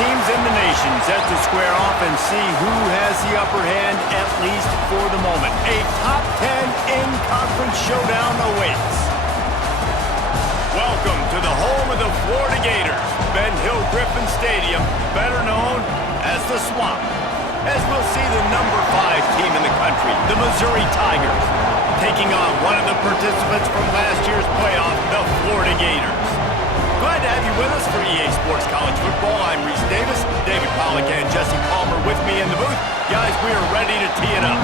teams in the nation set to square off and see who has the upper hand, at least for the moment. A top 10 in-conference showdown awaits. Welcome to the home of the Florida Gators, Ben Hill Griffin Stadium, better known as the Swamp, as we'll see the number 5 team in the country, the Missouri Tigers, taking on one of the participants from last year's playoff, the Florida Gators. Glad to have you with us for EA Sports College Football. I'm Reese Davis, David Pollack and Jesse Palmer with me in the booth. Guys, we are ready to tee it up.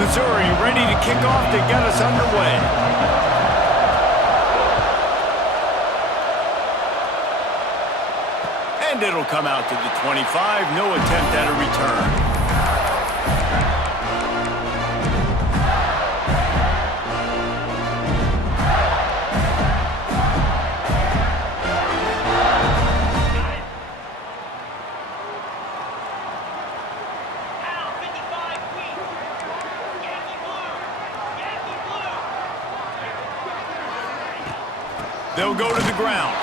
Missouri ready to kick off to get us underway. And it'll come out to the 25. No attempt at a return. They'll go to the ground.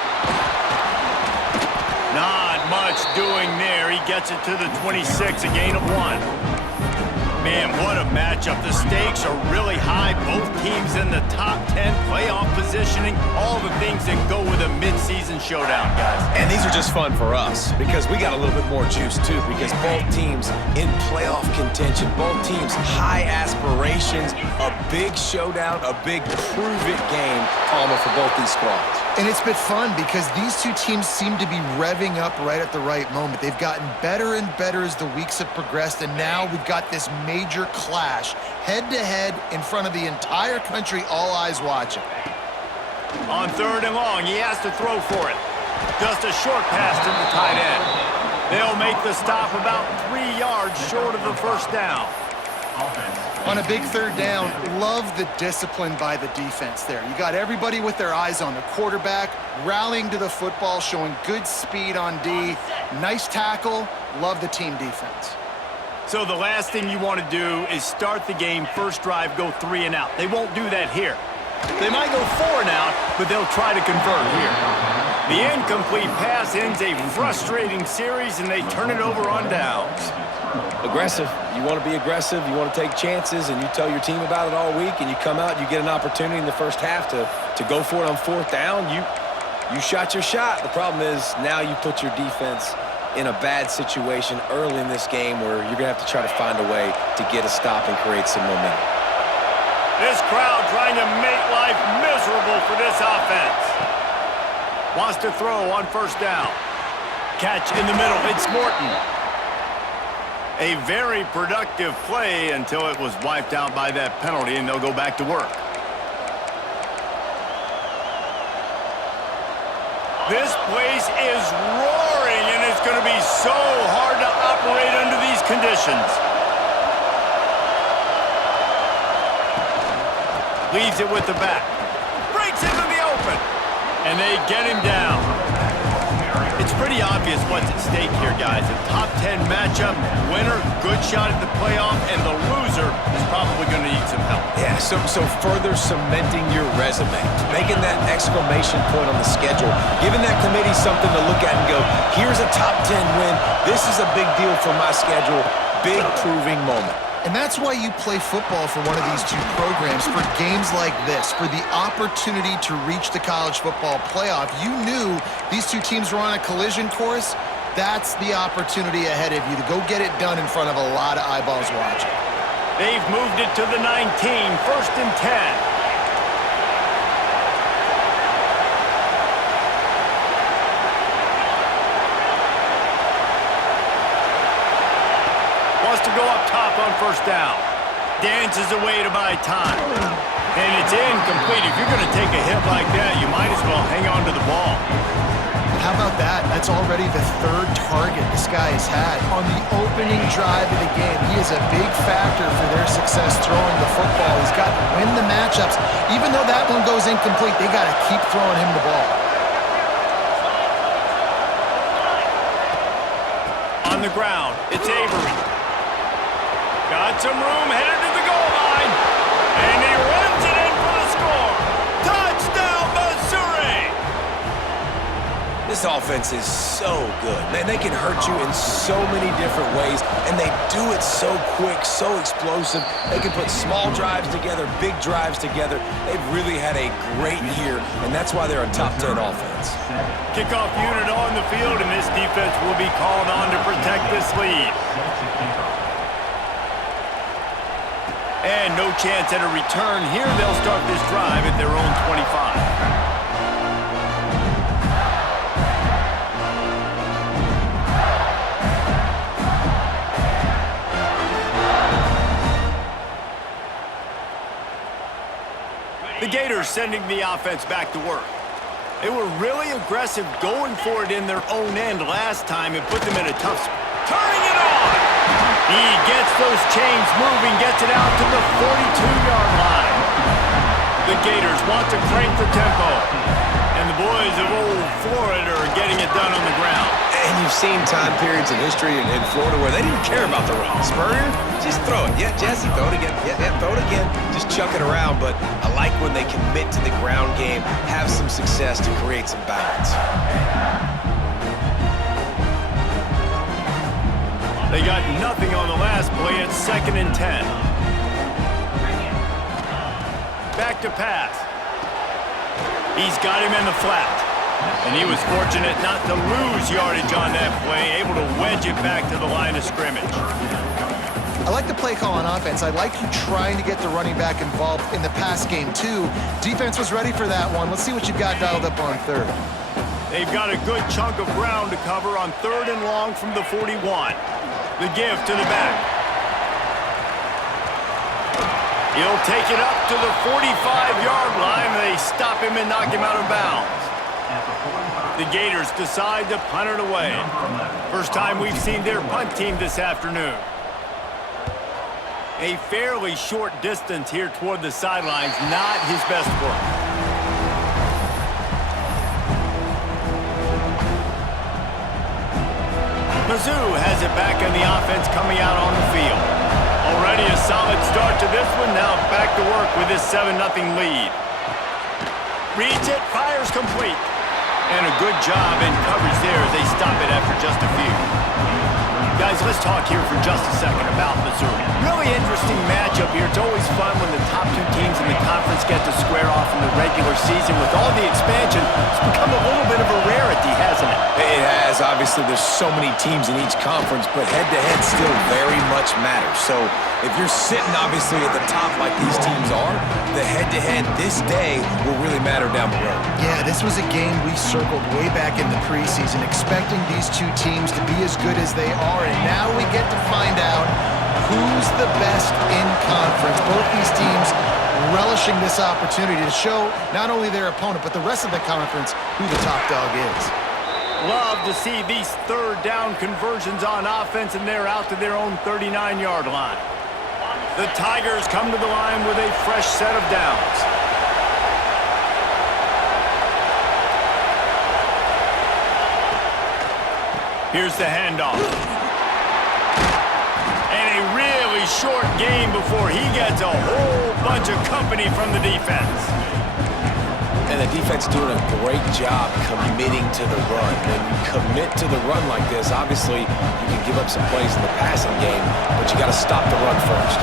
Not much doing there. He gets it to the 26, a gain of 1. Man, what a matchup. The stakes are really high. Both teams in the top 10 playoff positioning. All the things that go with a midseason showdown, guys. And these are just fun for us because we got a little bit more juice, too, because both teams in playoff contention, both teams high aspirations, a big showdown, a big prove-it game, Palmer, for both these squads. And it's been fun because these two teams seem to be revving up right at the right moment. They've gotten better and better as the weeks have progressed, and now we've got this major clash, head-to-head in front of the entire country, all eyes watching. On 3rd and long, he has to throw for it. Just a short pass to the tight end. They'll make the stop about 3 yards short of the first down. On a big 3rd down, love the discipline by the defense there. You got everybody with their eyes on the quarterback, rallying to the football, showing good speed on D. Nice tackle. Love the team defense. So the last thing you want to do is start the game, first drive, go 3 and out. They won't do that here. They might go 4 and out, but they'll try to convert here. The incomplete pass ends a frustrating series, and they turn it over on downs. Aggressive. You want to be aggressive. You want to take chances, and you tell your team about it all week, and you come out, you get an opportunity in the first half to go for it on 4th down. You shot your shot. The problem is now you put your defense in a bad situation early in this game where you're going to have to try to find a way to get a stop and create some momentum. This crowd trying to make life miserable for this offense. Wants to throw on 1st down. Catch in the middle. It's Morton. A very productive play until it was wiped out by that penalty, and they'll go back to work. This place is roaring, and it's going to be so hard to operate under these conditions. Leaves it with the back. Breaks into the open, and they get him down. It's pretty obvious what's at stake here, guys. A top 10 matchup, winner, good shot at the playoff, and the loser is probably going to need some help. Yeah, so further cementing your resume, making that exclamation point on the schedule, giving that committee something to look at and go, here's a top 10 win. This is a big deal for my schedule. Big proving moment. And that's why you play football for one of these two programs, for games like this, for the opportunity to reach the college football playoff. You knew these two teams were on a collision course. That's the opportunity ahead of you to go get it done in front of a lot of eyeballs watching. They've moved it to the 19, 1st and 10. To go up top on 1st down. Dances away to buy time. And it's incomplete. If you're going to take a hit like that, you might as well hang on to the ball. How about that? That's already the 3rd target this guy has had on the opening drive of the game. He is a big factor for their success throwing the football. He's got to win the matchups. Even though that one goes incomplete, they got to keep throwing him the ball. On the ground, it's Avery. Got some room, headed to the This offense is so good. Man, they can hurt you in so many different ways, and they do it so quick, so explosive. They can put small drives together, big drives together. They've really had a great year, and that's why they're a top 10 offense. Kickoff unit on the field, and this defense will be called on to protect this lead. And no chance at a return here. They'll start this drive at their own 25. The Gators sending the offense back to work. They were really aggressive going for it in their own end last time and put them in a tough spot. Turning it on! He gets those chains moving, gets it out to the 42-yard line. The Gators want to crank the tempo, and the boys of old Florida are getting it done on the ground. And you've seen time periods in history in Florida where they didn't care about the run. Spurrier, just throw it. Yeah, Jesse, throw it again. Yeah, throw it again. Just chuck it around. But I like when they commit to the ground game, have some success to create some balance. They got nothing on the last play. It's 2nd and 10. Back to pass. He's got him in the flat. And he was fortunate not to lose yardage on that play, able to wedge it back to the line of scrimmage. I like the play call on offense. I like you trying to get the running back involved in the pass game, too. Defense was ready for that one. Let's see what you've got dialed up on 3rd. They've got a good chunk of ground to cover on 3rd and long from the 41. The give to the back. He'll take it up to the 45-yard line. They stop him and knock him out of bounds. The Gators decide to punt it away. First time we've seen their punt team this afternoon. A fairly short distance here toward the sidelines, not his best work. Mizzou has it back on the offense coming out on the field. Already a solid start to this one. Now back to work with this 7-0 lead. Reads it, fires complete. And a good job in coverage there as they stop it after just a few. Guys, let's talk here for just a second about Missouri. Really interesting matchup here. It's always fun when the top 2 teams in the conference get to square off in the regular season. With all the expansion, it's become a little bit of a rarity, hasn't it? It has. Obviously, there's so many teams in each conference, but head-to-head still very much matters. So if you're sitting, obviously, at the top like these teams are, the head-to-head this day will really matter down the road. Yeah, this was a game we circled way back in the preseason, expecting these 2 teams to be as good as they are, and now we get to find out who's the best in conference. Both these teams relishing this opportunity to show not only their opponent, but the rest of the conference who the top dog is. Love to see these 3rd down conversions on offense, and they're out to their own 39-yard line. The Tigers come to the line with a fresh set of downs. Here's the handoff. And a really short game before he gets a whole bunch of company from the defense. And the defense doing a great job committing to the run. When you commit to the run like this, obviously you can give up some plays in the passing game, but you got to stop the run first.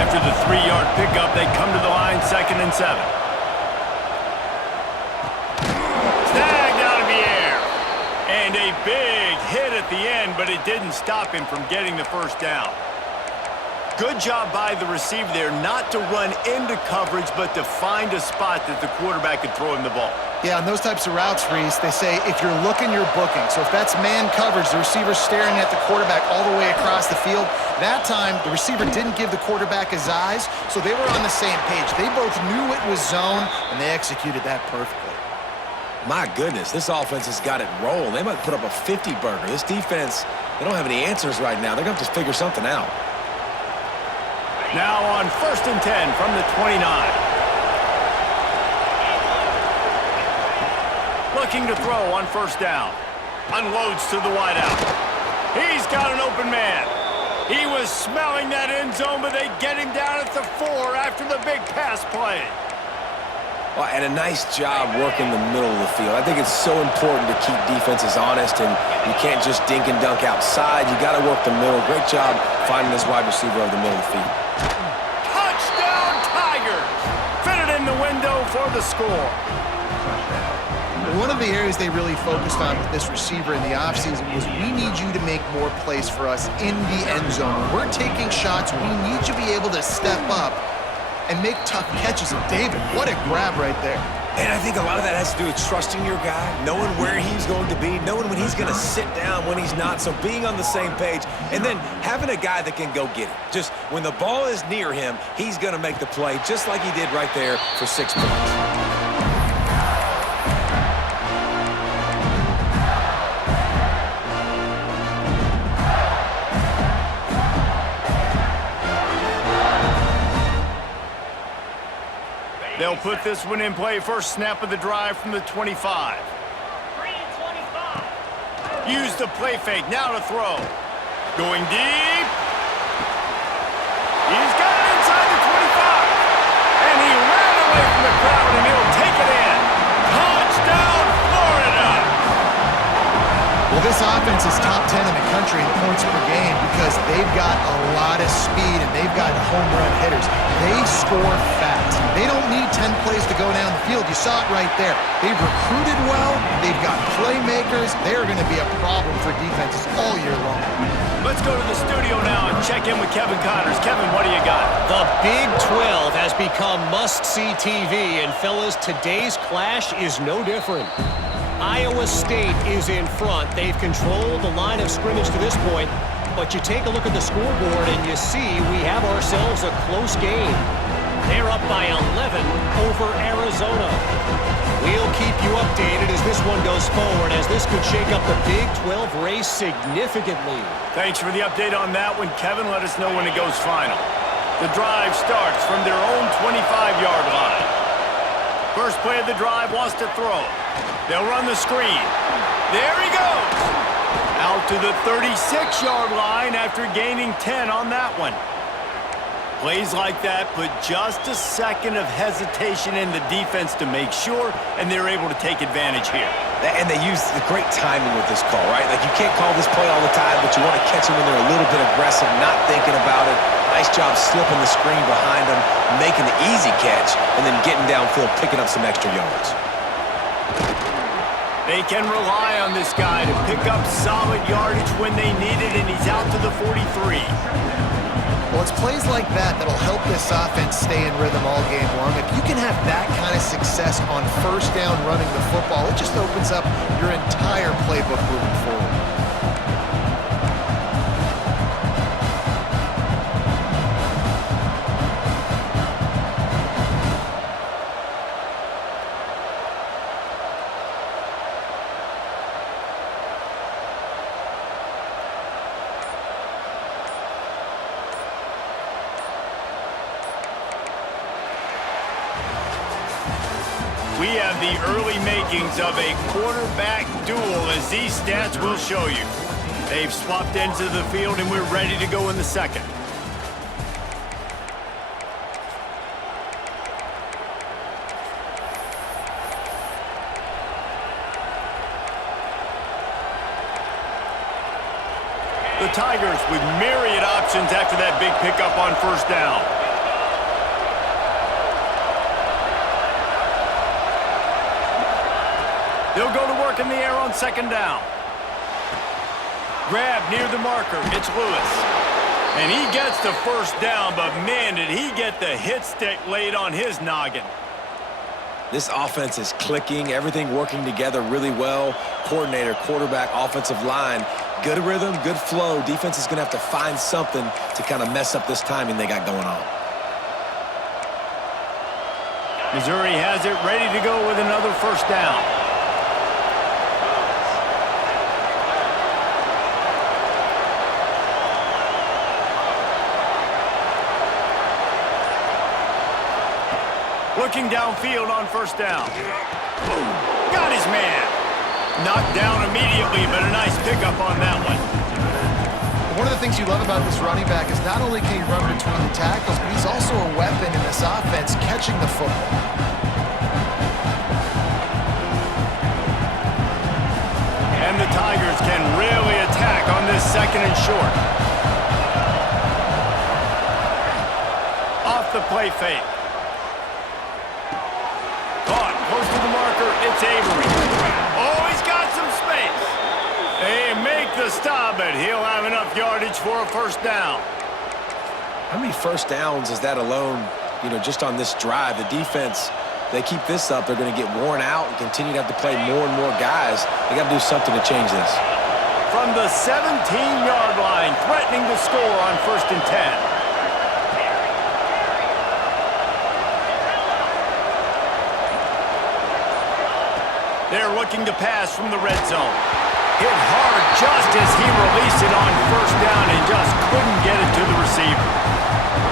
After the 3-yard pickup, they come to the line 2nd and 7. Snagged out of the air. And a big hit at the end, but it didn't stop him from getting the first down. Good job by the receiver there not to run into coverage, but to find a spot that the quarterback could throw him the ball. Yeah, on those types of routes, Reese, they say if you're looking, you're booking. So if that's man coverage, the receiver's staring at the quarterback all the way across the field. That time, the receiver didn't give the quarterback his eyes, so they were on the same page. They both knew it was zone, and they executed that perfectly. My goodness, this offense has got it rolling. They might put up a 50-burger. This defense, they don't have any answers right now. They're going to have to figure something out. Now on 1st and 10 from the 29. Looking to throw on 1st down. Unloads to the wideout. He's got an open man. He was smelling that end zone, but they get him down at the 4 after the big pass play. Well, and a nice job working the middle of the field. I think it's so important to keep defenses honest, and you can't just dink and dunk outside. You got to work the middle. Great job finding this wide receiver over the middle of the field. Touchdown, Tigers! Fitted in the window for the score. One of the areas they really focused on with this receiver in the offseason was we need you to make more plays for us in the end zone. When we're taking shots, we need you to be able to step up and make tough catches. And David, what a grab right there. And I think a lot of that has to do with trusting your guy, knowing where he's going to be, knowing when he's going to sit down, when he's not, so being on the same page, and then having a guy that can go get it. Just when the ball is near him, he's going to make the play, just like he did right there for 6 points. They'll put this one in play. First snap of the drive from the 25. Use the play fake. Now to throw. Going deep. He's got it inside the 25. And he ran away from the crowd, and he'll take it in. Touchdown, Florida! Well, this offense is top 10 in the country in points per game because they've got a lot of speed and they've got home run hitters. They score fast. They don't need 10 plays to go down the field. You saw it right there. They've recruited well. They've got playmakers. They're going to be a problem for defenses all year long. Let's go to the studio now and check in with Kevin Connors. Kevin, what do you got? The Big 12 has become must-see TV, and fellas, today's clash is no different. Iowa State is in front. They've controlled the line of scrimmage to this point, but you take a look at the scoreboard and you see we have ourselves a close game. They're up by 11 over Arizona. We'll keep you updated as this one goes forward, as this could shake up the Big 12 race significantly. Thanks for the update on that one, Kevin. Let us know when it goes final. The drive starts from their own 25-yard line. First play of the drive wants to throw. They'll run the screen. There he goes. Out to the 36-yard line after gaining 10 on that one. Plays like that put just a second of hesitation in the defense to make sure, and they're able to take advantage here. And they use the great timing with this call, right? Like, you can't call this play all the time, but you want to catch them when they're a little bit aggressive, not thinking about it. Nice job slipping the screen behind them, making the easy catch, and then getting downfield, picking up some extra yards. They can rely on this guy to pick up solid yardage when they need it, and he's out to the 43. Well, it's plays like that that'll help this offense stay in rhythm all game long. If you can have that kind of success on first down running the football, it just opens up your entire playbook moving forward. We have the early makings of a quarterback duel, as these stats will show you. They've swapped ends of the field, and we're ready to go in the second. The Tigers with myriad options after that big pickup on first down. They'll go to work in the air on second down. Grab near the marker. It's Lewis. And he gets the first down, but man, did he get the hit stick laid on his noggin. This offense is clicking, everything working together really well. Coordinator, quarterback, offensive line. Good rhythm, good flow. Defense is going to have to find something to kind of mess up this timing they got going on. Missouri has it ready to go with another first down. Looking downfield on first down. Got his man. Knocked down immediately, but a nice pickup on that one. One of the things you love about this running back is not only can he run between the tackles, but he's also a weapon in this offense catching the football. Tigers can really attack on this second and short. Off the play fake. Caught close to the marker. It's Avery. Oh, he's got some space. They make the stop, but he'll have enough yardage for a first down. How many first downs is that alone, just on this drive? The defense, they keep this up, they're going to get worn out and continue to have to play more and more guys. They got to do something to change this. From the 17-yard line, threatening to score on 1st and 10. They're looking to pass from the red zone. Hit hard just as he released it on 1st down and just couldn't get it to the receiver.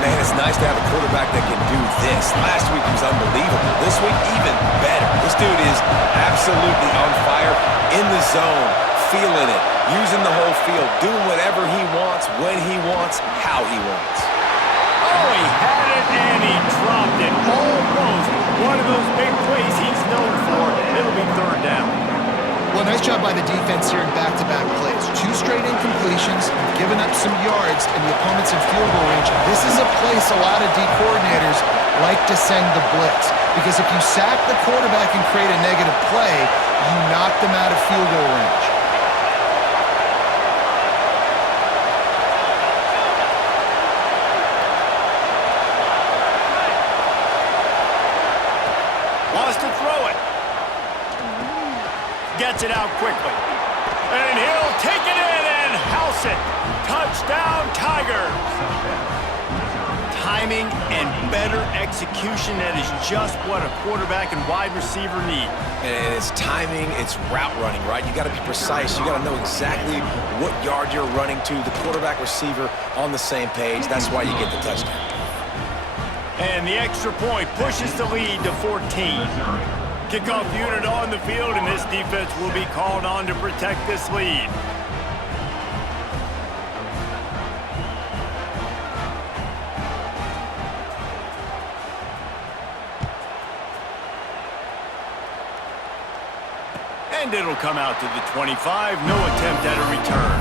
Man, it's nice to have a quarterback that can do this. Last week he was unbelievable. This week, even better. This dude is absolutely on fire, in the zone, feeling it, using the whole field, doing whatever he wants, when he wants, how he wants. Oh, he had it and he dropped it. Almost one of those big plays he's known for. It'll be 3rd down. Well, nice job by the defense here in back-to-back plays. 2 straight incompletions, giving up some yards, and the opponent's in field goal range. This is a place a lot of D coordinators like to send the blitz, because if you sack the quarterback and create a negative play, you knock them out of field goal range. Wants to throw it. Gets it out quickly. And he'll take it in and house it. Touchdown, Tigers. Timing and better execution, that is just what a quarterback and wide receiver need. And it's timing, it's route running, right? You got to be precise. You got to know exactly what yard you're running to. The quarterback receiver on the same page. That's why you get the touchdown. And the extra point pushes the lead to 14. Kickoff unit on the field, and this defense will be called on to protect this lead. And it'll come out to the 25. No attempt at a return.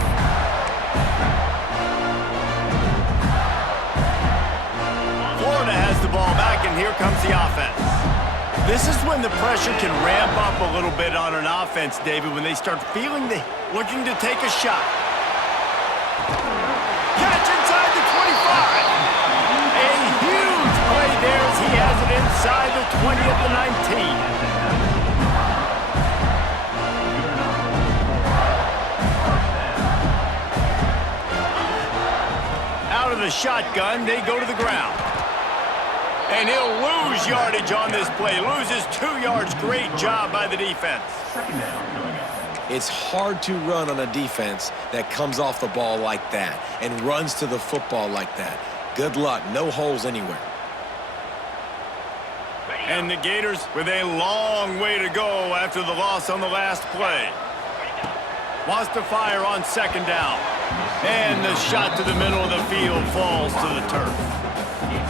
Florida has the ball back, and here comes the offense. This is when the pressure can ramp up a little bit on an offense, David, when they start looking to take a shot. Catch inside the 25. A huge play there as he has it inside the 20 at the 19. Out of the shotgun, they go to the ground. And he'll lose yardage on this play. Loses 2 yards. Great job by the defense. It's hard to run on a defense that comes off the ball like that and runs to the football like that. Good luck. No holes anywhere. And the Gators with a long way to go after the loss on the last play. Wants to fire on 2nd down. And the shot to the middle of the field falls to the turf.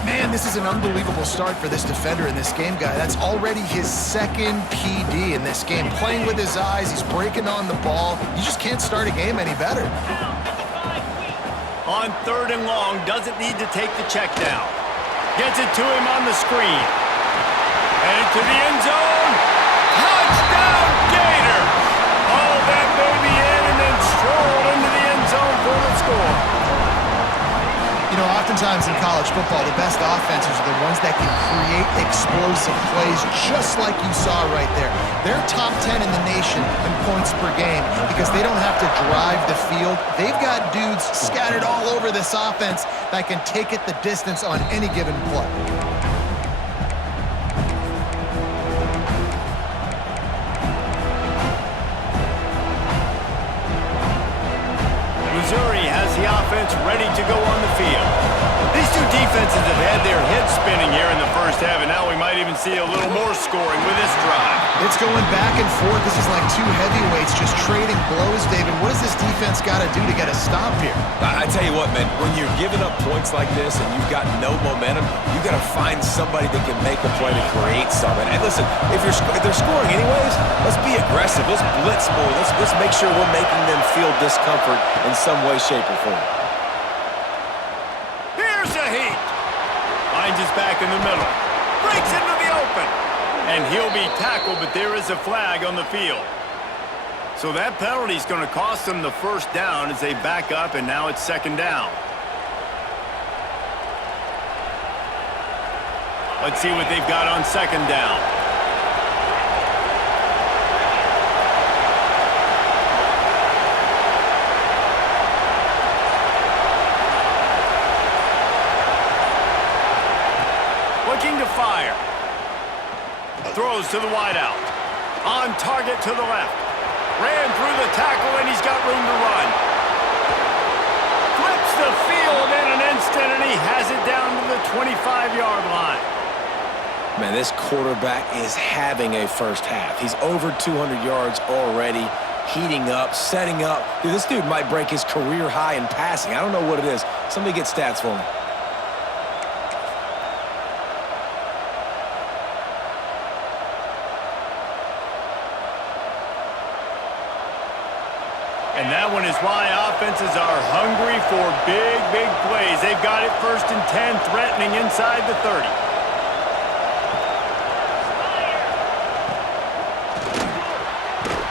Man, this is an unbelievable start for this defender in this game, guy. That's already his 2nd PD in this game. Playing with his eyes, he's breaking on the ball. You just can't start a game any better. On 3rd and long, doesn't need to take the check down. Gets it to him on the screen. And to the end zone. Touchdown, Gators! All that baby in and then strolled into the end zone for the score. You know, oftentimes in college football, the best offenses are the ones that can create explosive plays, just like you saw right there. They're top 10 in the nation in points per game because they don't have to drive the field. They've got dudes scattered all over this offense that can take it the distance on any given play. Missouri has the offense ready to go on the field. These two defenses have had their heads spinning here in the first half, and now we might even even see a little more scoring with this drive. It's going back and forth. This is like two heavyweights just trading blows, David. What does this defense got to do to get a stop here? I tell you what, man, when you're giving up points like this and you've got no momentum, you got to find somebody that can make a play to create something. And listen, if they're scoring anyways, let's be aggressive. Let's blitz more. Let's make sure we're making them feel discomfort in some way, shape, or form. Here's a heat. Finds his back in the middle. Breaks into the open. And he'll be tackled, but there is a flag on the field. So that penalty is going to cost them the first down as they back up, and now it's second down. Let's see what they've got on second down. Looking to fire. Throws to the wideout. On target to the left. Ran through the tackle, and he's got room to run. Flips the field in an instant, and he has it down to the 25-yard line. Man, this quarterback is having a first half. He's over 200 yards already, heating up, setting up. Dude, this dude might break his career high in passing. I don't know what it is. Somebody get stats for me. And that one is why offenses are hungry for big, big plays. They've got it first and 10, threatening inside the 30.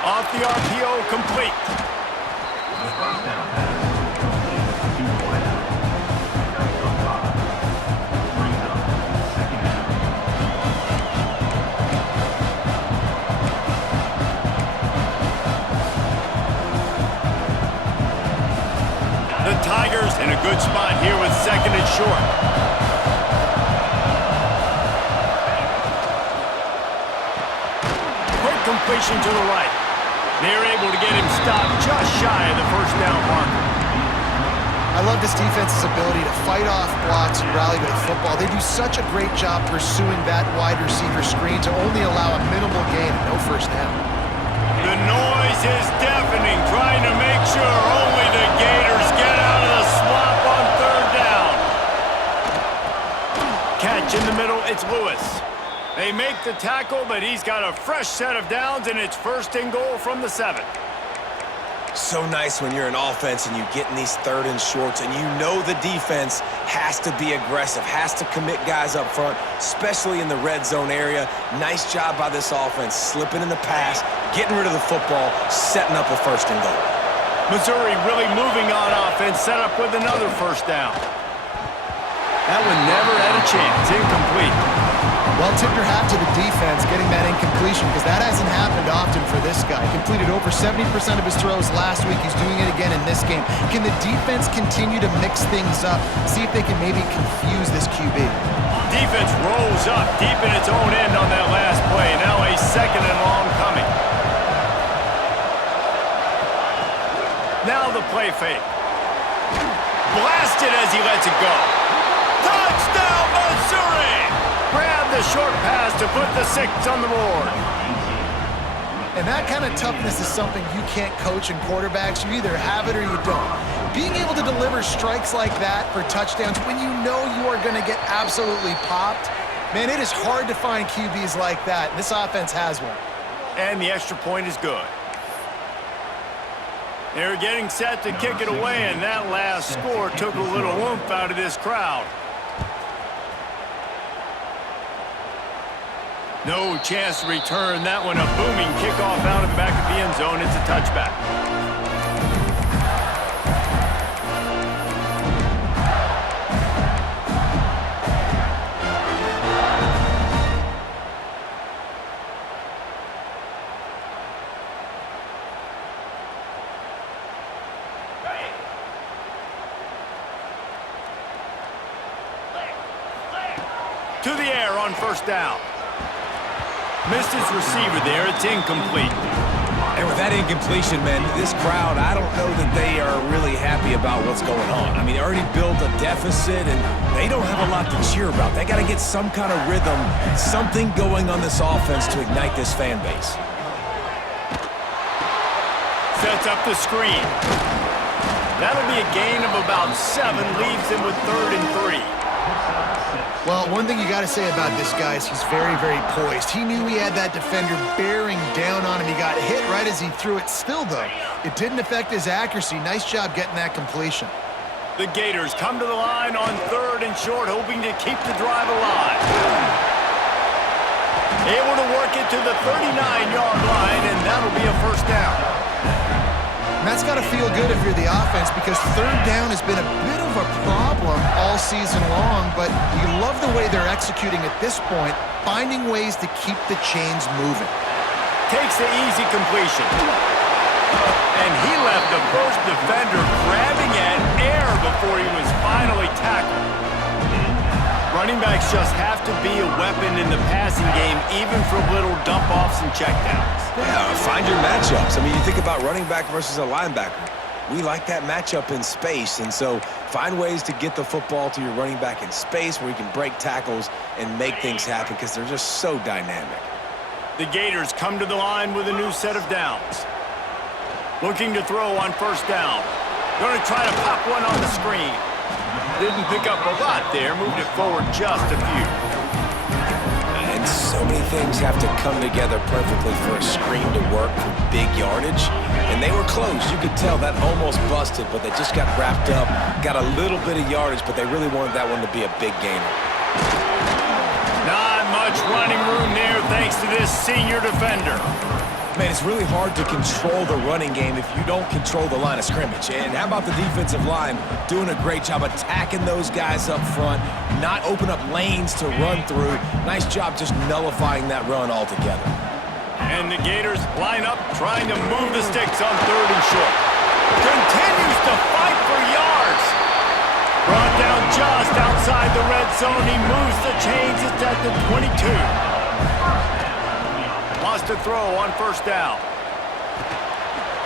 Off the RPO, complete. The Tigers in a good spot here with second and short. Quick completion to the right. They're able to get him stopped just shy of the first down marker. I love this defense's ability to fight off blocks and rally to the football. They do such a great job pursuing that wide receiver screen to only allow a minimal gain and no first down. The noise is deafening, trying to make sure only the Gators get out of the swamp on third down. Catch in the middle, it's Lewis. They make the tackle, but he's got a fresh set of downs, and it's first and goal from the 7. So nice when you're an offense and you get in these third and shorts and you know the defense has to be aggressive, has to commit guys up front, especially in the red zone area. Nice job by this offense, slipping in the pass, getting rid of the football, setting up a first and goal. Missouri really moving on offense, set up with another first down. That one never had a chance, incomplete. Well, tip your hat to the defense getting that incompletion because that hasn't happened often for this guy. Completed over 70% of his throws last week. He's doing it again in this game. Can the defense continue to mix things up, see if they can maybe confuse this QB? Defense rolls up deep in its own end on that last play. Now a second and long coming. Now the play fake. Blasted as he lets it go. Touchdown, Missouri! Grab the short pass to put the 6 on the board. And that kind of toughness is something you can't coach in quarterbacks. You either have it or you don't. Being able to deliver strikes like that for touchdowns when you know you are going to get absolutely popped, man, it is hard to find QBs like that. This offense has one. And the extra point is good. They're getting set to kick it away, and that last score took a little oomph out of this crowd. No chance to return that one. A booming kickoff out of the back of the end zone. It's a touchback. To the air on first down. Missed his receiver there. It's incomplete. And with that incompletion, man, this crowd, I don't know that they are really happy about what's going on. I mean, they already built a deficit, and they don't have a lot to cheer about. They got to get some kind of rhythm, something going on this offense to ignite this fan base. Sets up the screen. That'll be a gain of about 7, leaves him with 3rd and 3. Well, one thing you got to say about this guy is he's very, very poised. He knew he had that defender bearing down on him. He got hit right as he threw it. Still, though, it didn't affect his accuracy. Nice job getting that completion. The Gators come to the line on 3rd and short, hoping to keep the drive alive. Able to work it to the 39-yard line, and that'll be a first down. And that's got to feel good if you're the offense, because 3rd down has been a bit of a problem all season long, but you love the way they're executing at this point, finding ways to keep the chains moving. Takes the easy completion. And he left the first defender grabbing at air before he was finally tackled. Running backs just have to be a weapon in the passing game, even for little dump-offs and checkdowns. Yeah, find your matchups. I mean, you think about running back versus a linebacker. We like that matchup in space, and so find ways to get the football to your running back in space where you can break tackles and make things happen because they're just so dynamic. The Gators come to the line with a new set of downs. Looking to throw on 1st down. Going to try to pop one on the screen. Didn't pick up a lot there, moved it forward just a few. And so many things have to come together perfectly for a screen to work for big yardage. And they were close. You could tell that almost busted, but they just got wrapped up, got a little bit of yardage, but they really wanted that one to be a big gainer. Not much running room there thanks to this senior defender. Man, it's really hard to control the running game if you don't control the line of scrimmage. And how about the defensive line doing a great job attacking those guys up front, not open up lanes to run through. Nice job just nullifying that run altogether. And the Gators line up trying to move the sticks on 3rd and short. Continues to fight for yards. Brought down just outside the red zone. He moves the chains. It's at the 22. Wants to throw on 1st down.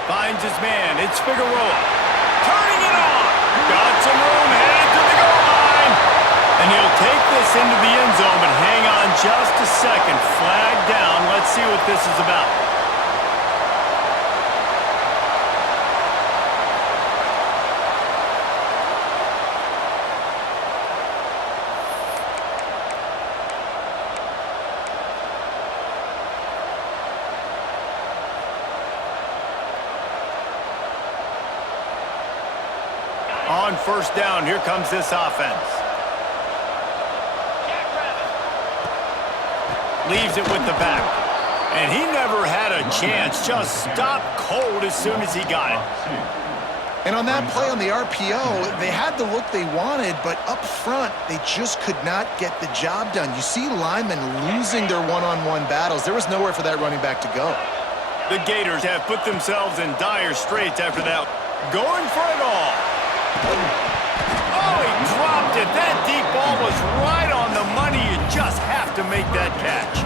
Finds his man. It's Figueroa. Turning it on. Got some room. Headed to the goal line. And he'll take this into the end zone, but hang on just a second. Flag down. Let's see what this is about. On 1st down, here comes this offense. Leaves it with the back. And he never had a chance. Just stopped cold as soon as he got it. And on that play on the RPO, they had the look they wanted, but up front, they just could not get the job done. You see linemen losing their one-on-one battles. There was nowhere for that running back to go. The Gators have put themselves in dire straits after that. Going for it all. Oh, he dropped it. That deep ball was right on the money. You just have to make that catch.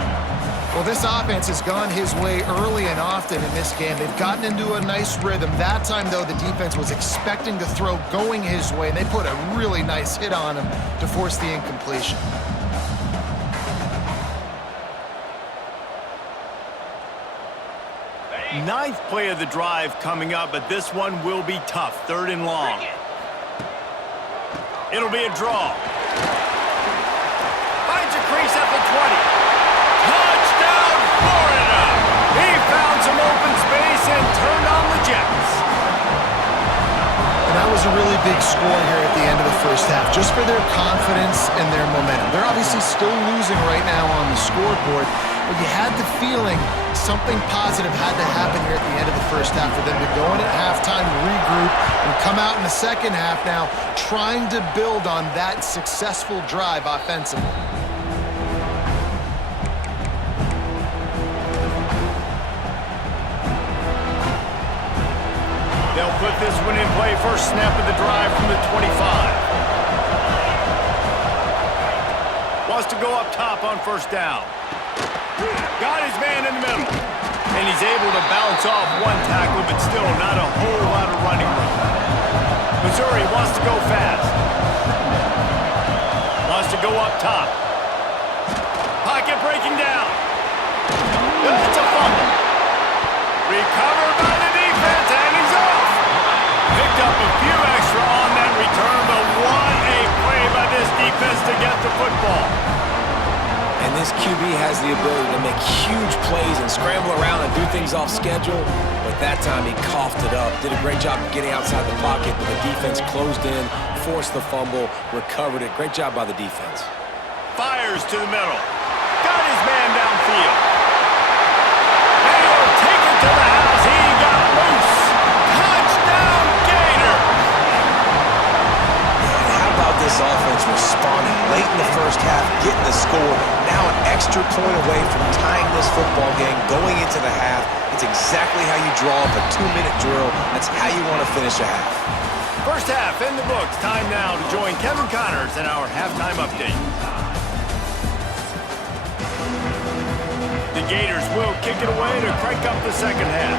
Well, this offense has gone his way early and often in this game. They've gotten into a nice rhythm. That time, though, the defense was expecting to throw going his way, and they put a really nice hit on him to force the incompletion. Ninth play of the drive coming up, but this one will be tough. 3rd and long. It'll be a draw. Finds a crease at the 20. Touchdown, Florida! He found some open space and turned on the Jets. And that was a really big score here at the end of the first half, just for their confidence and their momentum. They're obviously still losing right now on the scoreboard, but you had the feeling something positive had to happen here at the end of the first half for them to go in at halftime, regroup, and come out in the second half now trying to build on that successful drive offensively. They'll put this one in play. First snap of the drive from the 25. Wants to go up top on 1st down. Got his man in the middle. And he's able to bounce off one tackle, but still not a whole lot of running room. Missouri wants to go fast. wants to go up top. Pocket breaking down. It's a fumble. Recovered by the defense, and he's off. Picked up a few extra on that return, but what a play by this defense to get the football. And this QB has the ability to make huge plays and scramble around and do things off schedule, but that time he coughed it up. Did a great job of getting outside the pocket, but the defense closed in, forced the fumble, recovered it. Great job by the defense. Fires to the middle. Got his man downfield. And he'll take it to the house. He got loose. Touchdown, Gator. How about this offense responding late in the first half, getting the score, now an extra point away from tying this football game, going into the half. It's exactly how you draw up a 2-minute drill. That's how you want to finish a half. First half in the books. Time now to join Kevin Connors in our halftime update. The Gators will kick it away to crank up the second half.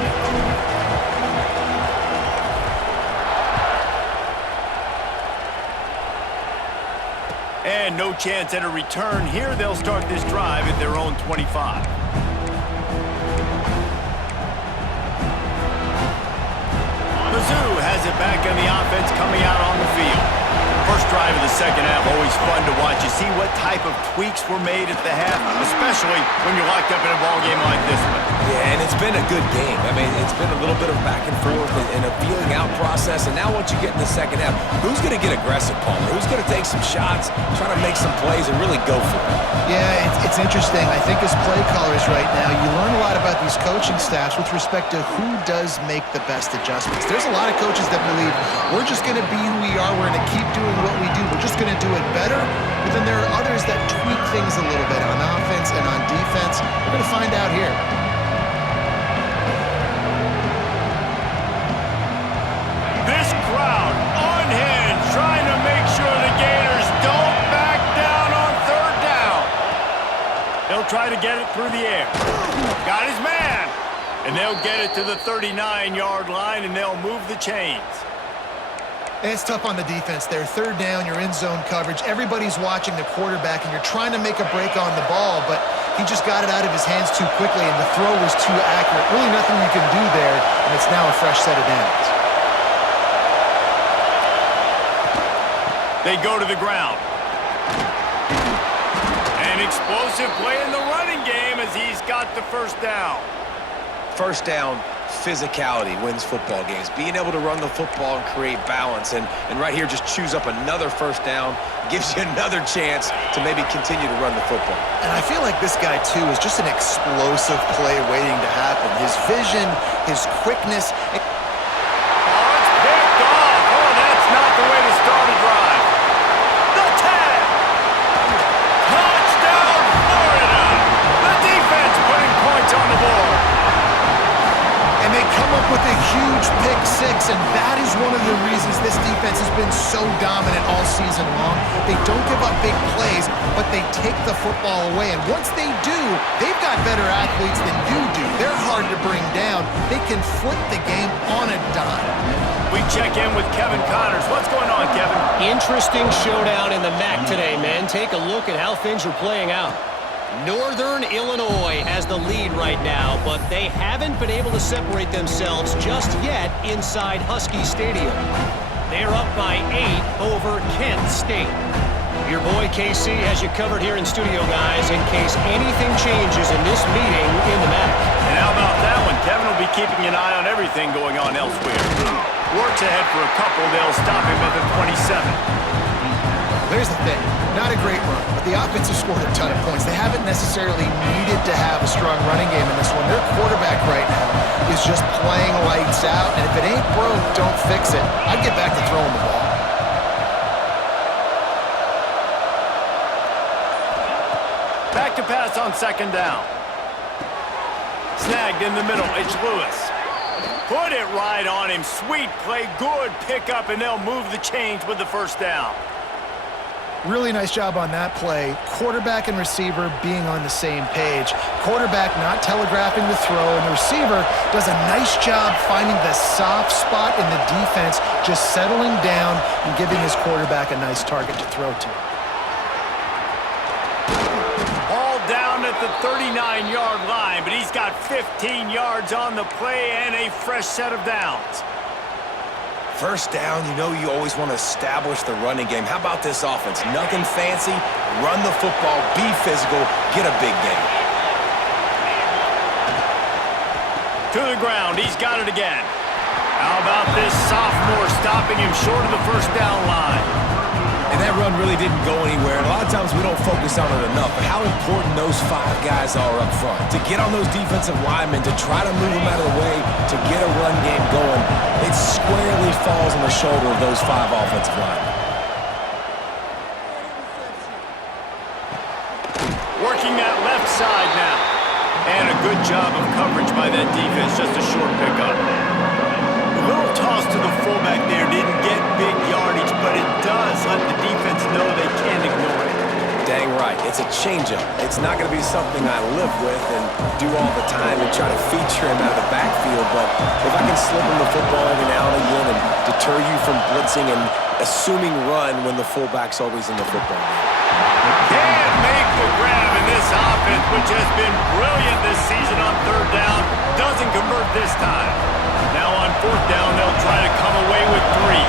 And no chance at a return here. They'll start this drive at their own 25. Mizzou has it back on the offense coming out on the field. First drive of the second half, always fun to watch. You see what type of tweaks were made at the half, especially when you're locked up in a ball game like this one. Yeah, and it's been a good game. I mean, it's been a little bit of back and forth and a feeling out process. And now once you get in the second half, who's going to get aggressive, Palmer? Who's going to take some shots, try to make some plays, and really go for it? Yeah, it's interesting. I think as play callers right now, you learn a lot about these coaching staffs with respect to who does make the best adjustments. There's a lot of coaches that believe we're just going to be who we are. We're going to keep doing what we do. We're just going to do it better. But then there are others that tweak things a little bit on offense and on defense. We're going to find out here. This crowd unhinged, trying to make sure the Gators don't back down on third down. They'll try to get it through the air. Got his man. And they'll get it to the 39-yard line, and they'll move the chains. It's tough on the defense there. Third down, you're in zone coverage. Everybody's watching the quarterback, and you're trying to make a break on the ball, but he just got it out of his hands too quickly, and the throw was too accurate. Really nothing you can do there, and it's now a fresh set of downs. They go to the ground. An explosive play in the running game as he's got the first down. First down, physicality wins football games. Being able to run the football and create balance. And right here, just choose up another first down, gives you another chance to maybe continue to run the football. And I feel like this guy, too, is just an explosive play waiting to happen. His vision, his quickness. Oh, it's picked off. Oh, that's not the way to start a drive. The tag. Touchdown, Florida. The defense putting points on the board. And they come up with a huge pick six, and that is one of the reasons this defense has been so dominant all season long. They don't give up big plays, but they take the football away. And once they do, they've got better athletes than you do. They're hard to bring down. They can flip the game on a dime. We check in with Kevin Connors. What's going on, Kevin? Interesting showdown in the MAC today, man. Take a look at how things are playing out. Northern Illinois has the lead right now, but they haven't been able to separate themselves just yet inside Husky Stadium. They're up by 8 over Kent State. Your boy KC has you covered here in studio, guys, in case anything changes in this meeting in the MAC. And how about that one? Kevin will be keeping an eye on everything going on elsewhere. Works ahead for a couple. They'll stop him at the 27. Here's the thing, not a great run, but the offense has scored a ton of points. They haven't necessarily needed to have a strong running game in this one. Their quarterback right now is just playing lights out, and if it ain't broke, don't fix it. I'd get back to throwing the ball. Back to pass on second down. Snagged in the middle, it's Lewis. Put it right on him, sweet play, good pickup, and they'll move the chains with the first down. Really nice job on that play. Quarterback and receiver being on the same page. Quarterback not telegraphing the throw, and the receiver does a nice job finding the soft spot in the defense, just settling down and giving his quarterback a nice target to throw to. 39-yard line, but he's got 15 yards on the play and a fresh set of downs. First down, you know you always want to establish the running game. How about this offense? Nothing fancy. Run the football, be physical, get a big gain. To the ground, he's got it again. How about this sophomore stopping him short of the first down line? And that run really didn't go anywhere. And a lot of times we don't focus on it enough, but how important those 5 guys are up front. To get on those defensive linemen, to try to move them out of the way, to get a run game going, it squarely falls on the shoulder of those 5 offensive linemen. Working that left side now. And a good job of coverage by that defense, just a short pickup. A little toss to the fullback there, didn't get big yardage, but it does let the defense know they can't ignore it. Dang right, it's a changeup. It's not going to be something I live with and do all the time and try to feature him out of the backfield, but if I can slip him the football every now and again and deter you from blitzing and assuming run when the fullback's always in the football game. Can't make the grab in this offense, which has been brilliant this season on third down. Doesn't convert this time. Now on fourth down, they'll try to come away with 3.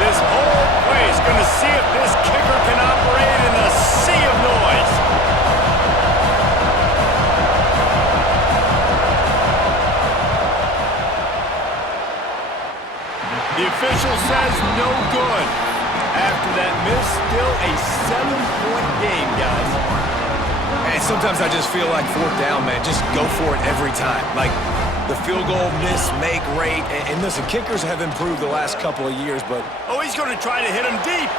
This whole play is going to see if this kicker can operate in the sea of noise. The official says no good. After that miss, still a 7-point game, guys. And sometimes I just feel like fourth down, man, just go for it every time. Like the field goal miss, make rate. And listen, kickers have improved the last couple of years, but... Oh, he's going to try to hit him deep.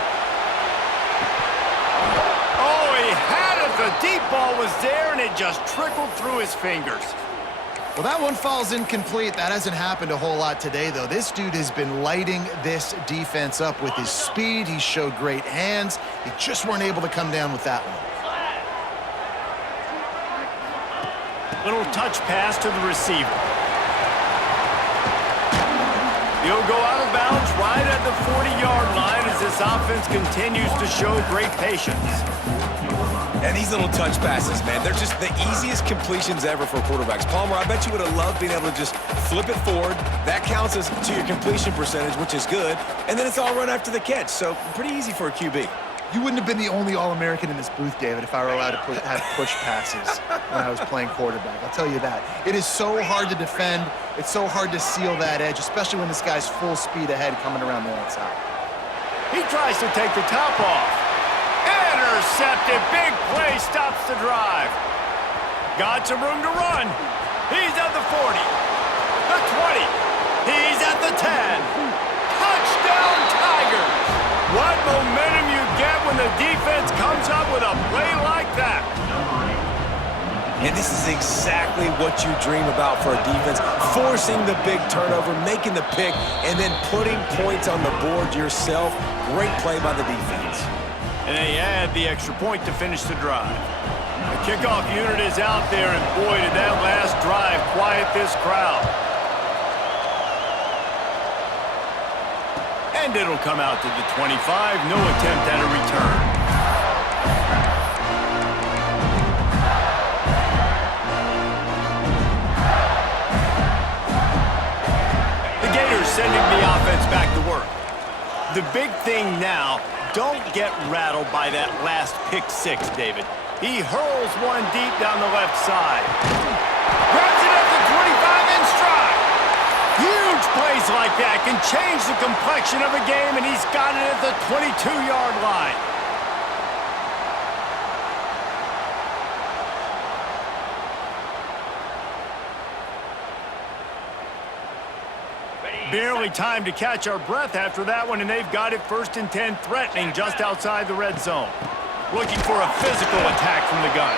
Oh, he had it. The deep ball was there, and it just trickled through his fingers. Well, that one falls incomplete. That hasn't happened a whole lot today, though. This dude has been lighting this defense up with his speed. He showed great hands. They just weren't able to come down with that one. Little touch pass to the receiver. He'll go out of bounds right at the 40-yard line as this offense continues to show great patience. And these little touch passes, man, they're just the easiest completions ever for quarterbacks. Palmer, I bet you would have loved being able to just flip it forward. That counts as to your completion percentage, which is good. And then it's all run after the catch, so pretty easy for a QB. You wouldn't have been the only All-American in this booth, David, if I were allowed to have push passes when I was playing quarterback. I'll tell you that. It is so hard to defend. It's so hard to seal that edge, especially when this guy's full speed ahead coming around the outside. He tries to take the top off. Intercepted. Big play stops the drive. Got some room to run. He's at the 40. The 20. He's at the 10. Touchdown, Tigers. What momentum you get when the defense comes up with a play like that. And this is exactly what you dream about for a defense. Forcing the big turnover, making the pick, and then putting points on the board yourself. Great play by the defense. And they add the extra point to finish the drive. The kickoff unit is out there, and boy, did that last drive quiet this crowd. And it'll come out to the 25. No attempt at a return. The Gators sending the offense back to work. The big thing now, don't get rattled by that last pick-6, David. He hurls one deep down the left side. Grabs it at the 25 in stride. Huge plays like that can change the complexion of a game, and he's got it at the 22-yard line. Barely time to catch our breath after that one, and they've got it 1st and 10, threatening just outside the red zone. Looking for a physical attack from the gun.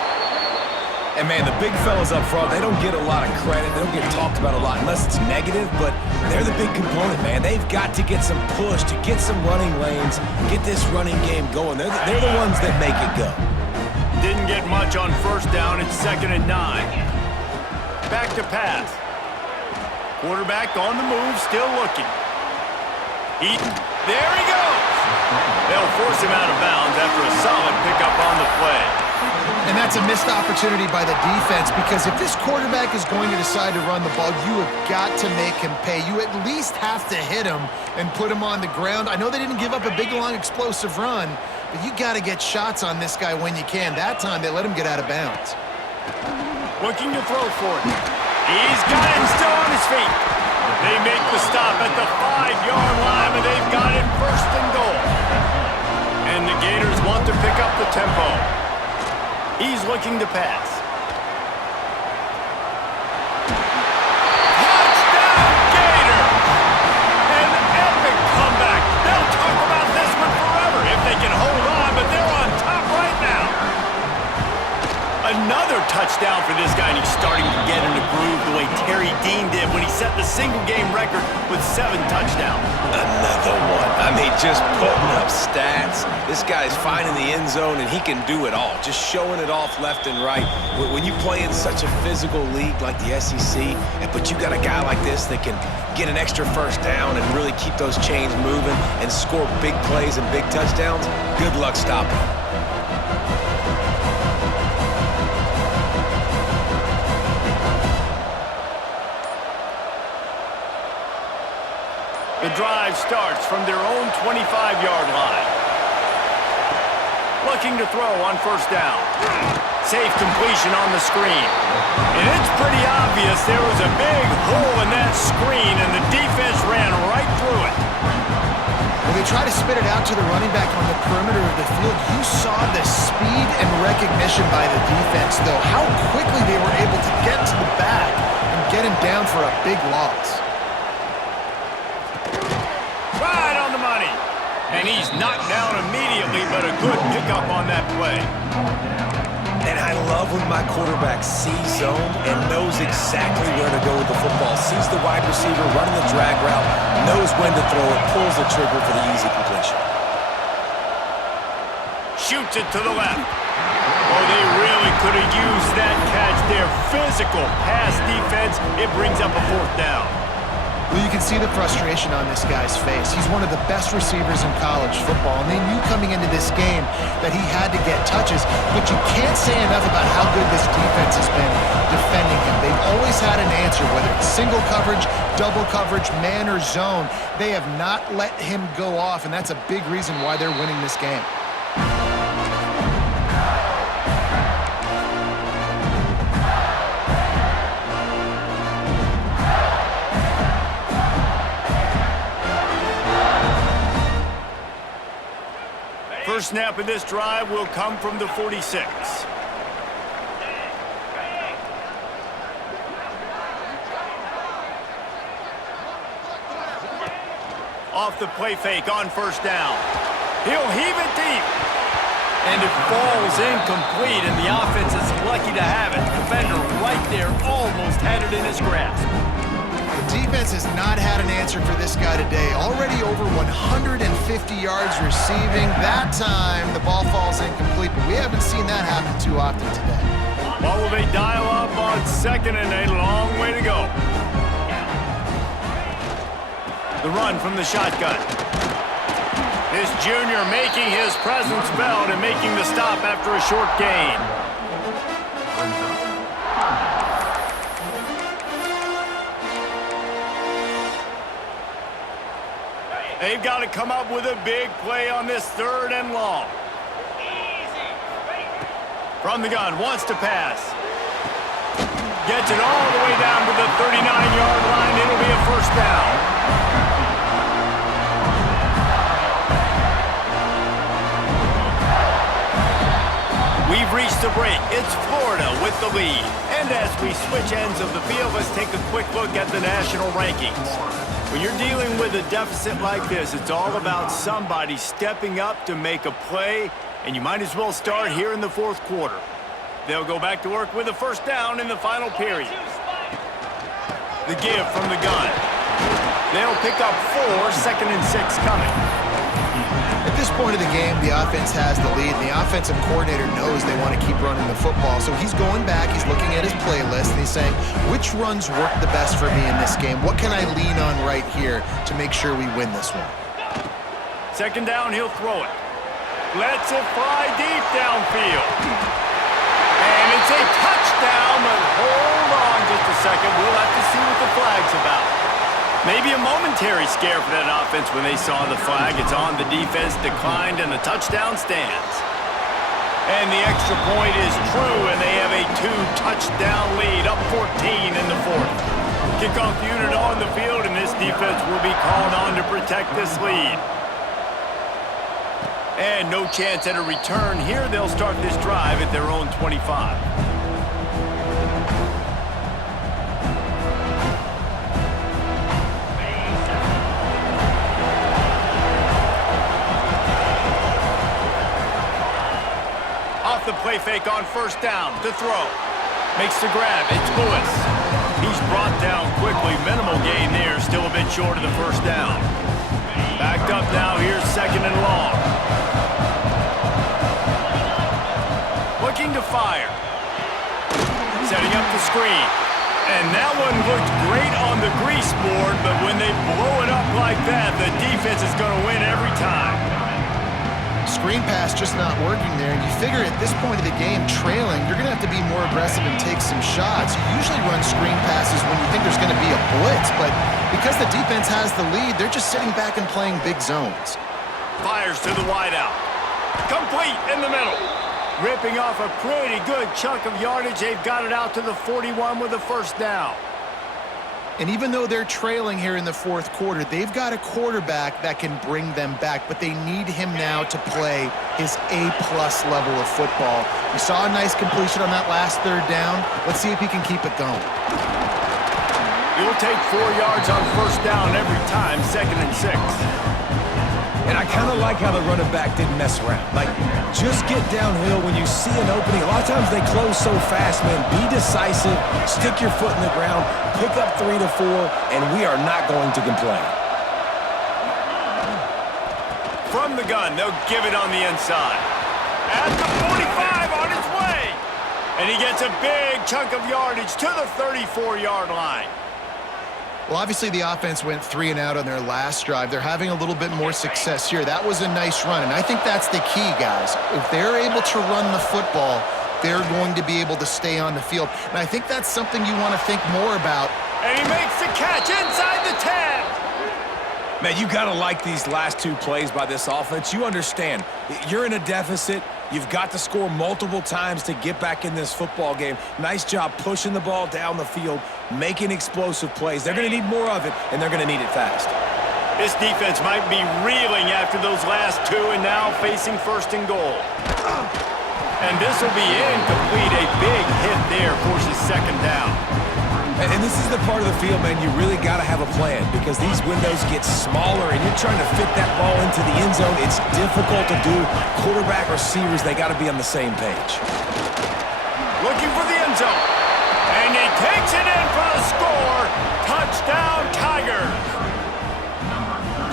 And, man, the big fellas up front, they don't get a lot of credit. They don't get talked about a lot unless it's negative, but they're the big component, man. They've got to get some push, to get some running lanes, get this running game going. They're the ones that make it go. Didn't get much on first down. It's 2nd and 9. Back to pass. Quarterback on the move, still looking. Eaton, there he goes. They'll force him out of bounds after a solid pickup on the play. And that's That's a missed opportunity by the defense, because if this quarterback is going to decide to run the ball, you have got to make him pay. You at least have to hit him and put him on the ground. I know they didn't give up a big, long, explosive run, but you got to get shots on this guy when you can. That time, they let him get out of bounds. Looking to throw for it. He's got him still on his feet. They make the stop at the 5-yard line, and they've got it first and goal. And the Gators want to pick up the tempo. He's looking to pass. Touchdown, Gators! An epic comeback. They'll talk about this one forever if they can hold on, but they're on top right now. Another touchdown for this guy, and he's starting to get in the groove the way Terry Dean did when he set the single-game record with 7 touchdowns. Another one. I mean, just putting up stats. This guy's finding the end zone, and he can do it all, just showing it off left and right. When you play in such a physical league like the SEC, but you got a guy like this that can get an extra first down and really keep those chains moving and score big plays and big touchdowns, good luck stopping him. The drive starts from their own 25-yard line. Looking to throw on first down. Safe completion on the screen. And it's pretty obvious there was a big hole in that screen, and the defense ran right through it. When they try to spit it out to the running back on the perimeter of the field, you saw the speed and recognition by the defense, though. How quickly they were able to get to the back and get him down for a big loss. Right on the money. And he's knocked down immediately, but a good pickup on that play. And I love when my quarterback sees zone and knows exactly where to go with the football. Sees the wide receiver running the drag route, knows when to throw it, pulls the trigger for the easy completion. Shoots it to the left. Oh, they really could have used that catch there. Physical pass defense. It brings up a 4th down. Well, you can see the frustration on this guy's face. He's one of the best receivers in college football, and they knew coming into this game that he had to get touches, but you can't say enough about how good this defense has been defending him. They've always had an answer, whether it's single coverage, double coverage, man or zone. They have not let him go off, and that's a big reason why they're winning this game. First snap of this drive will come from the 46. Off the play fake on first down. He'll heave it deep. And it falls incomplete, and the offense is lucky to have it. Defender right there almost had it in his grasp. The defense has not had an answer for this guy today. Already over 150 yards receiving. That time, the ball falls incomplete, but we haven't seen that happen too often today. What will they dial up on second, and a long way to go. The run from the shotgun. This junior making his presence felt and making the stop after a short gain. They've got to come up with a big play on this 3rd and long. From the gun, wants to pass. Gets it all the way down to the 39-yard line. It'll be a first down. We've reached the break. It's Florida with the lead. And as we switch ends of the field, let's take a quick look at the national rankings. When you're dealing with a deficit like this, it's all about somebody stepping up to make a play, and you might as well start here in the 4th quarter. They'll go back to work with a first down in the final period. The give from the gun. They'll pick up 4, 2nd and 6 coming. At this point of the game, the offense has the lead, and the offensive coordinator knows they want to keep running the football. So he's going back, he's looking at his playlist, and he's saying, which runs work the best for me in this game? What can I lean on right here to make sure we win this one? 2nd down, he'll throw it. Lets it fly deep downfield. the flag's about. Maybe a momentary scare for that offense when they saw the flag. It's on, the defense declined, and the touchdown stands. And the extra point is true, and they have a 2-touchdown lead, up 14 in the fourth. Kickoff unit on the field, and this defense will be called on to protect this lead. And no chance at a return here. They'll start this drive at their own 25. Off the play fake on first down. To throw. Makes the grab. It's Lewis. He's brought down quickly. Minimal gain there. Still a bit short of the first down. Backed up now. Here's second and long. Looking to fire. Setting up the screen. And that one looked great on the grease board, but when they blow it up like that, the defense is going to win every time. Screen pass just not working there, and you figure at this point of the game, trailing, you're going to have to be more aggressive and take some shots. You usually run screen passes when you think there's going to be a blitz, but because the defense has the lead, they're just sitting back and playing big zones. Fires to the wideout. Complete in the middle. Ripping off a pretty good chunk of yardage. They've got it out to the 41 with a first down. And even though they're trailing here in the fourth quarter, they've got a quarterback that can bring them back, but they need him now to play his A-plus level of football. We saw a nice completion on that last third down. Let's see if he can keep it going. You'll take 4 yards on first down every time, 2nd and 6. And I kind of like how the running back didn't mess around. Like, just get downhill when you see an opening. A lot of times they close so fast, man. Be decisive, stick your foot in the ground, pick up 3 to 4, and we are not going to complain. From the gun, they'll give it on the inside. At the 45 on his way. And he gets a big chunk of yardage to the 34-yard line. Well, obviously the offense went 3 and out on their last drive. They're having a little bit more success here. That was a nice run, and I think that's the key, guys. If they're able to run the football, they're going to be able to stay on the field. And I think that's something you want to think more about. And he makes the catch inside the 10. Man, you got to like these last 2 plays by this offense. You understand, you're in a deficit. You've got to score multiple times to get back in this football game. Nice job pushing the ball down the field, making explosive plays. They're going to need more of it, and they're going to need it fast. This defense might be reeling after those last 2 and now facing first and goal. And this will be incomplete. A big hit there forces second down. And this is the part of the field, man, you really got to have a plan because these windows get smaller and you're trying to fit that ball into the end zone. It's difficult to do. Quarterback, receivers, they got to be on the same page. Looking for the end zone. And he takes it in for the score. Touchdown, Tigers.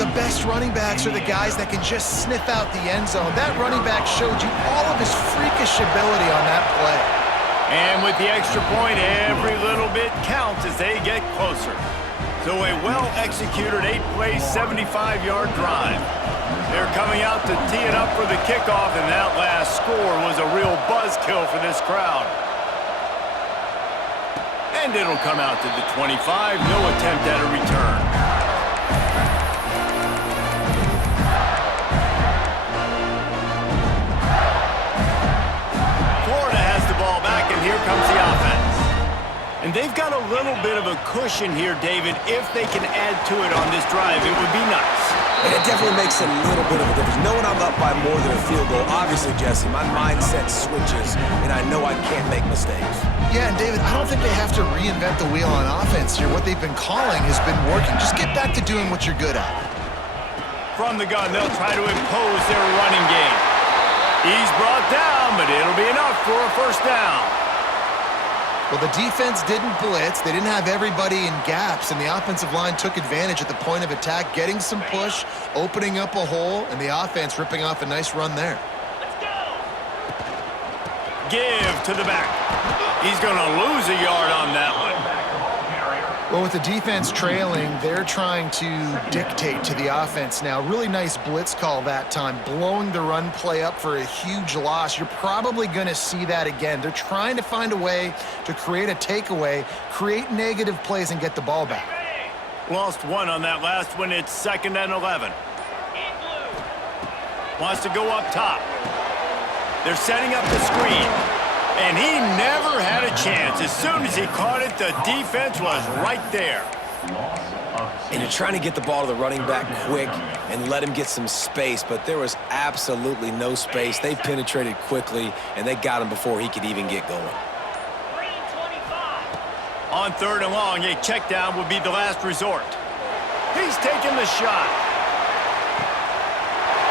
The best running backs are the guys that can just sniff out the end zone. That running back showed you all of his freakish ability on that play. And with the extra point, every little bit counts as they get closer. So a well-executed 8-play, 75-yard drive. They're coming out to tee it up for the kickoff, and that last score was a real buzzkill for this crowd. And it'll come out to the 25, no attempt at a return. Here comes the offense. And they've got a little bit of a cushion here, David. If they can add to it on this drive, it would be nice. And it definitely makes a little bit of a difference. Knowing I'm up by more than a field goal, obviously, Jesse, my mindset switches, and I know I can't make mistakes. Yeah, and David, I don't think they have to reinvent the wheel on offense here. What they've been calling has been working. Just get back to doing what you're good at. From the gun, they'll try to impose their running game. He's brought down, but it'll be enough for a first down. Well, the defense didn't blitz. They didn't have everybody in gaps, and the offensive line took advantage at the point of attack, getting some push, opening up a hole, and the offense ripping off a nice run there. Give to the back. He's going to lose a yard on that one. Well, with the defense trailing, they're trying to dictate to the offense now. Really nice blitz call that time, blowing the run play up for a huge loss. You're probably going to see that again. They're trying to find a way to create a takeaway, create negative plays, and get the ball back. Lost one on that last one. It's 2nd and 11. Wants to go up top. They're setting up the screen. And he never had a chance. As soon as he caught it, the defense was right there. And you're trying to get the ball to the running back quick and let him get some space, but there was absolutely no space. They penetrated quickly, and they got him before he could even get going. On 3rd and long, a check down would be the last resort. He's taking the shot.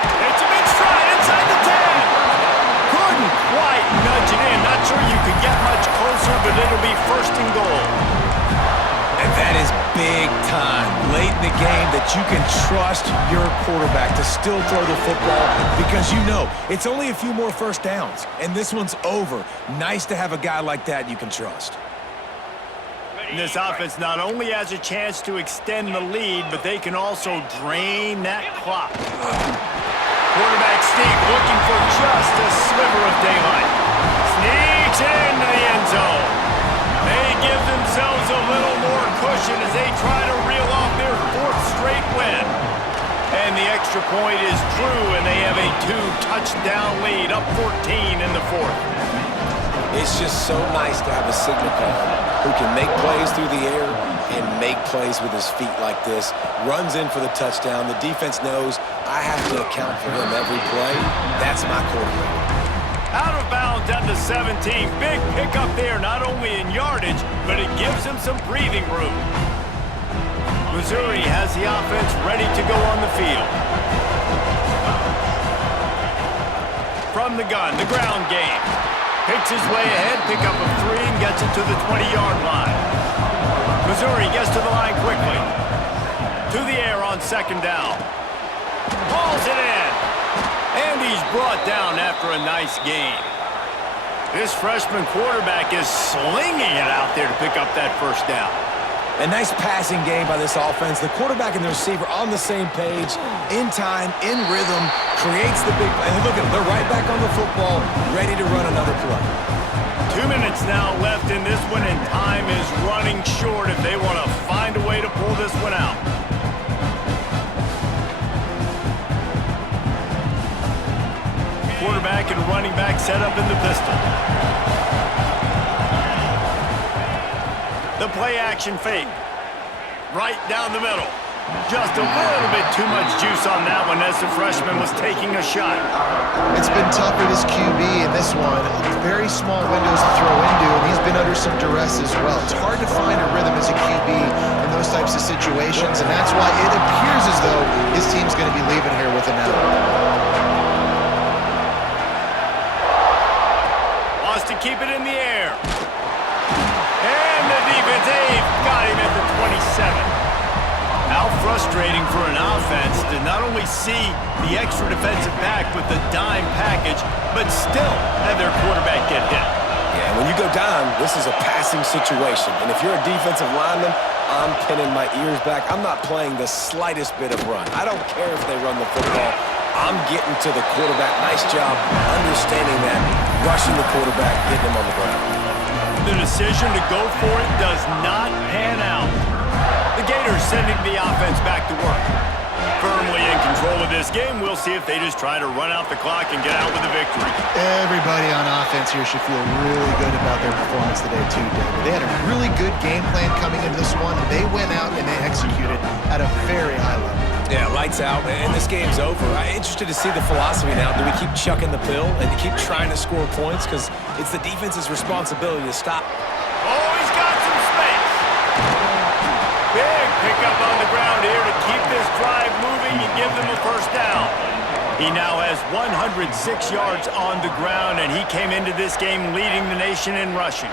It's a big stride inside the 10. Couldn't quite nudge it in. Not sure you could get much closer, but it'll be 1st and goal. And that is big time, late in the game, that you can trust your quarterback to still throw the football because you know it's only a few more first downs, and this one's over. Nice to have a guy like that you can trust. This offense not only has a chance to extend the lead, but they can also drain that clock. Quarterback sneak looking for just a sliver of daylight. Sneaks into the end zone. They give themselves a little more cushion as they try to reel off their 4th straight win. And the extra point is true, and they have a 2-touchdown lead, up 14 in the 4th. It's just so nice to have a signal caller who can make plays through the air and make plays with his feet like this. Runs in for the touchdown. The defense knows I have to account for him every play. That's my quarterback. Out of bounds at the 17. Big pickup there, not only in yardage, but it gives him some breathing room. Missouri has the offense ready to go on the field. From the gun, the ground game. Picks his way ahead, pick up of 3, and gets it to the 20-yard line. Missouri gets to the line quickly. To the air on 2nd down. Hauls it in. And he's brought down after a nice gain. This freshman quarterback is slinging it out there to pick up that 1st down. A nice passing game by this offense. The quarterback and the receiver on the same page, in time, in rhythm, creates the big play. And look at them, they're right back on the football, ready to run another play. 2 minutes now left in this one, and time is running short if they want to find a way to pull this one out. Quarterback and running back set up in the pistol. The play-action fake. Right down the middle. Just a little bit too much juice on that one as the freshman was taking a shot. It's been tough for this QB in this one. Very small windows to throw into, and he's been under some duress as well. It's hard to find a rhythm as a QB in those types of situations, and that's why it appears as though his team's going to be leaving here with an L. Wants to keep it in the air. And the defense, they've got him at the 27. How frustrating for an offense to not only see the extra defensive back with the dime package, but still have their quarterback get hit. Yeah, when you go down, this is a passing situation. And if you're a defensive lineman, I'm pinning my ears back. I'm not playing the slightest bit of run. I don't care if they run the football. I'm getting to the quarterback. Nice job understanding that, rushing the quarterback, getting him on the ground. The decision to go for it does not pan out. The Gators sending the offense back to work. Firmly in control of this game. We'll see if they just try to run out the clock and get out with a victory. Everybody on offense here should feel really good about their performance today too, David. They had a really good game plan coming into this one, and they went out and they executed at a very high level. Yeah, lights out, and this game's over. I'm interested to see the philosophy now. Do we keep chucking the pill and keep trying to score points? Because it's the defense's responsibility to stop. Oh, he's got some space. Big pickup on the ground here to keep this drive moving and give them a 1st down. He now has 106 yards on the ground, and he came into this game leading the nation in rushing.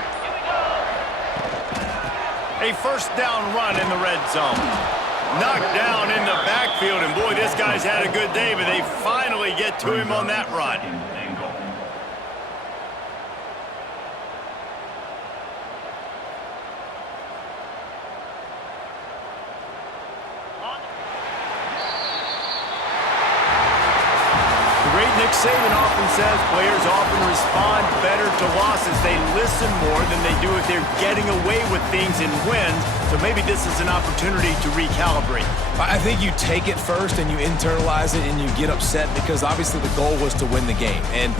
A 1st down run in the red zone. Knocked down in the backfield, and boy, this guy's had a good day, but they finally get to him on that run. Nick Saban often says players often respond better to losses. They listen more than they do if they're getting away with things in wins. So maybe this is an opportunity to recalibrate. I think you take it first and you internalize it and you get upset because obviously the goal was to win the game. And